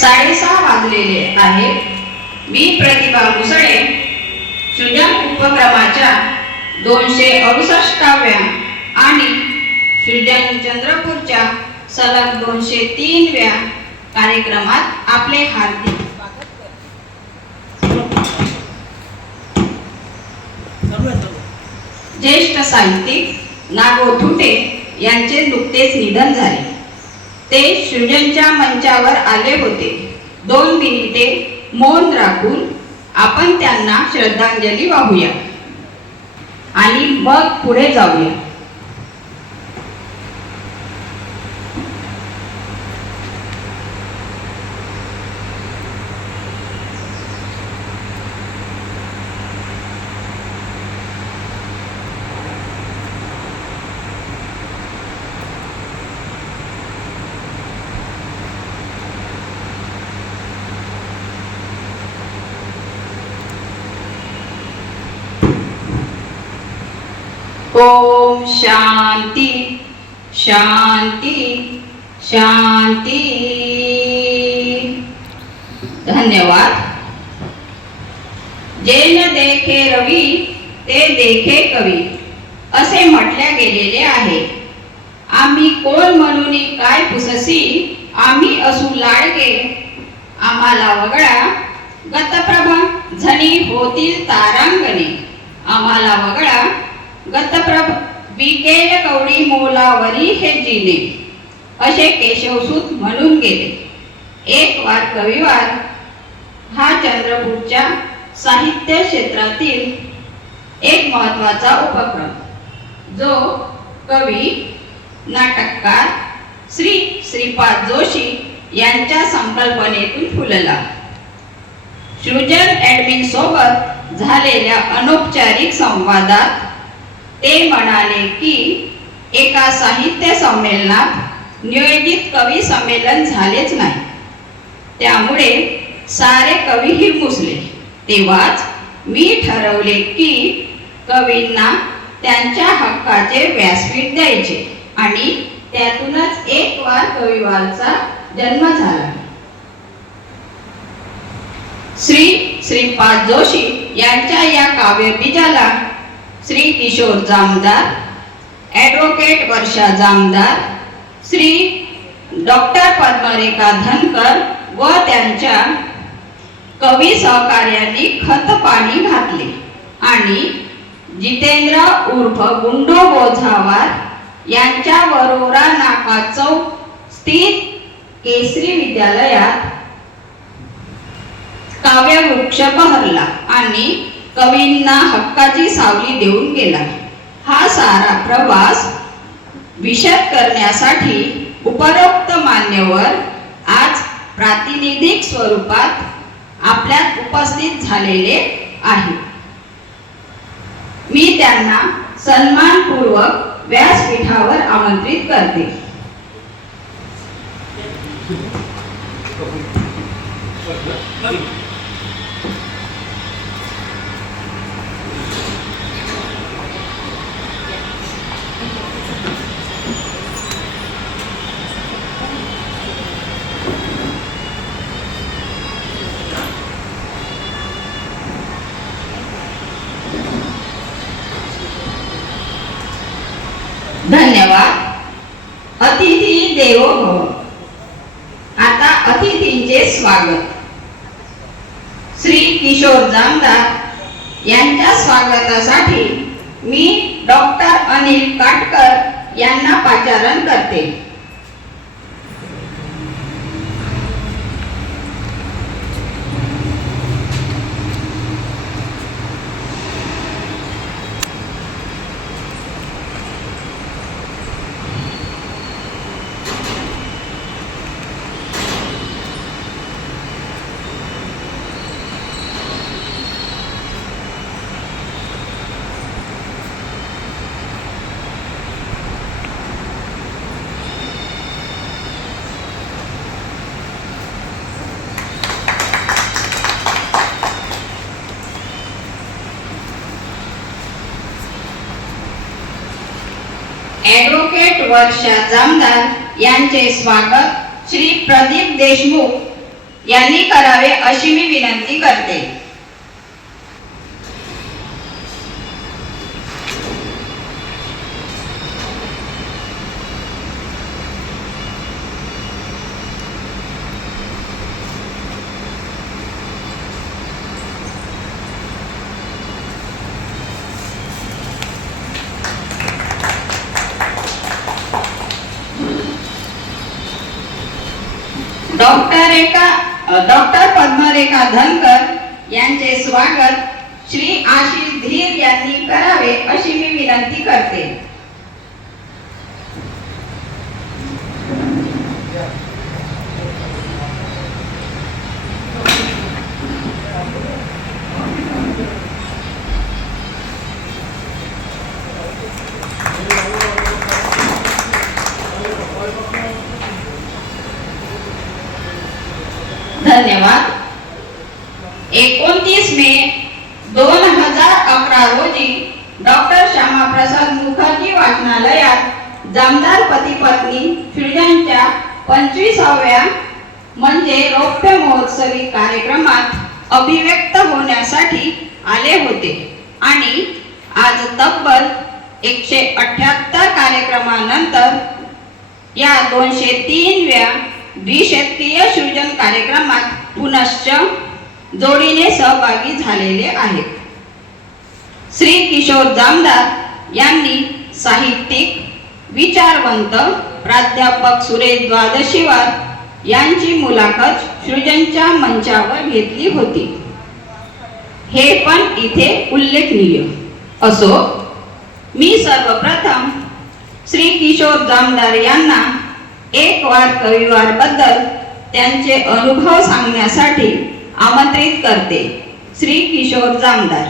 6:30 वाजलेले आहे. मी प्रतिभा मुसळे सृजन उपक्रमाच्या 268व्या आणि सृजन चंद्रपूरच्या सलग 203व्या कार्यक्रमात आपले हार्दिक ज्येष्ठ साहित्यिक नागो थुटे यांचे नुकतेच निधन झाले. ते सृजनच्या मंचावर आले होते. 2 मिनिटे मौन राखून आपण त्यांना श्रद्धांजली वाहूया आणि मग पुढे जाऊया. ओम शांति शांति शांति. धन्यवाद. जे न देखे रवी ते देखे कवी असे म्हटले गेलेले आहे. आम्ही कोण म्हणून काय पुससी, आम्ही असू लाडके आम्हाला वगळा गतप्रभा झणी होतील तारांगणे. आम्हाला वगळा गतप्रभ विकेल कवडी मोलावरी हे जिने असे केशवसूत म्हणून गेले. एक वार कविवार हा चंद्रपूरच्या साहित्य क्षेत्रातील एक महत्त्वाचा उपक्रम जो कवी नाटककार श्री श्रीपाद जोशी यांच्या संकल्पनेतून फुलला. सृजन ॲडमिन सोबत झालेल्या अनौपचारिक संवादात ते म्हणाले की एका साहित्य संमेलनात नियोजित कवी संमेलन झालेच नाही. त्यामुळे सारे कवी हिरमुसले. तेव्हाच मी ठरवले की कवींना त्यांच्या हक्काचे व्यासपीठ द्यायचे आणि त्यातूनच एक वार कविवारचा जन्म झाला. श्री श्रीपाद जोशी यांच्या या काव्यबीजाला श्री किशोर जामदार, ॲडव्होकेट वर्षा जामदार, श्री डॉक्टर पद्मरेखा धनकर व त्यांच्या कवी सहकार्यांनी खत पाणी घातले आणि जितेंद्र उर्फ गुंडो गोझावार यांच्या वरोरा नाका चौक स्थित केसरी विद्यालयात काव्यवृक्ष बहरला आणि कवींना हक्काची सावली देऊन गेला. हा सारा प्रवास विशद करण्यासाठी उपरोक्त मान्यवर आज प्रातिनिधिक स्वरूपात आपल्यात उपस्थित झालेले आहेत. मी त्यांना सन्मानपूर्वक व्यासपीठावर आमंत्रित करते. धन्यवाद. अतिथी देवो भव. आता अतिथींचे स्वागत. श्री किशोर जामदार यांच्या स्वागतासाठी मी डॉक्टर अनिल काटकर यांना पाचारण करते. ॲडव्होकेट वर्षा जामदार यांचे स्वागत श्री प्रदीप देशमुख यांनी करावे अशी मी विनंती करते. डॉक्टर पद्मरेखा धनकर यांचे स्वागत श्री आशिष धीर यांनी करावे अशी मी विनंती करते. धन्यवाद. 29 मे 2011 रोजी डॉक्टर श्यामाप्रसाद मुखर्जी वाचनालयात जामदार पती पत्नी फ्युजनच्या 25व्या म्हणजे रौप्य महोत्सवी कार्यक्रमात अभिव्यक्त होण्यासाठी आले होते आणि आज तब्बल 178 कार्यक्रमानंतर या 203व्या द्विशतकीय सृजन कार्यक्रमात पुनश्च जोडीने सहभागी झालेले आहेत. श्री किशोर जामदार यांनी साहित्यिक विचारवंत प्राध्यापक सुरेश द्वादशीवार यांची मुलाखत सृजनच्या मंचावर घेतली होती. हे पण इथे उल्लेखनीय. असो, मी सर्वप्रथम श्री किशोर जामदार यांना एक वार कविवार बद्दल त्यांचे अनुभव सांगण्यासाठी आमंत्रित करते. श्री किशोर जामदार.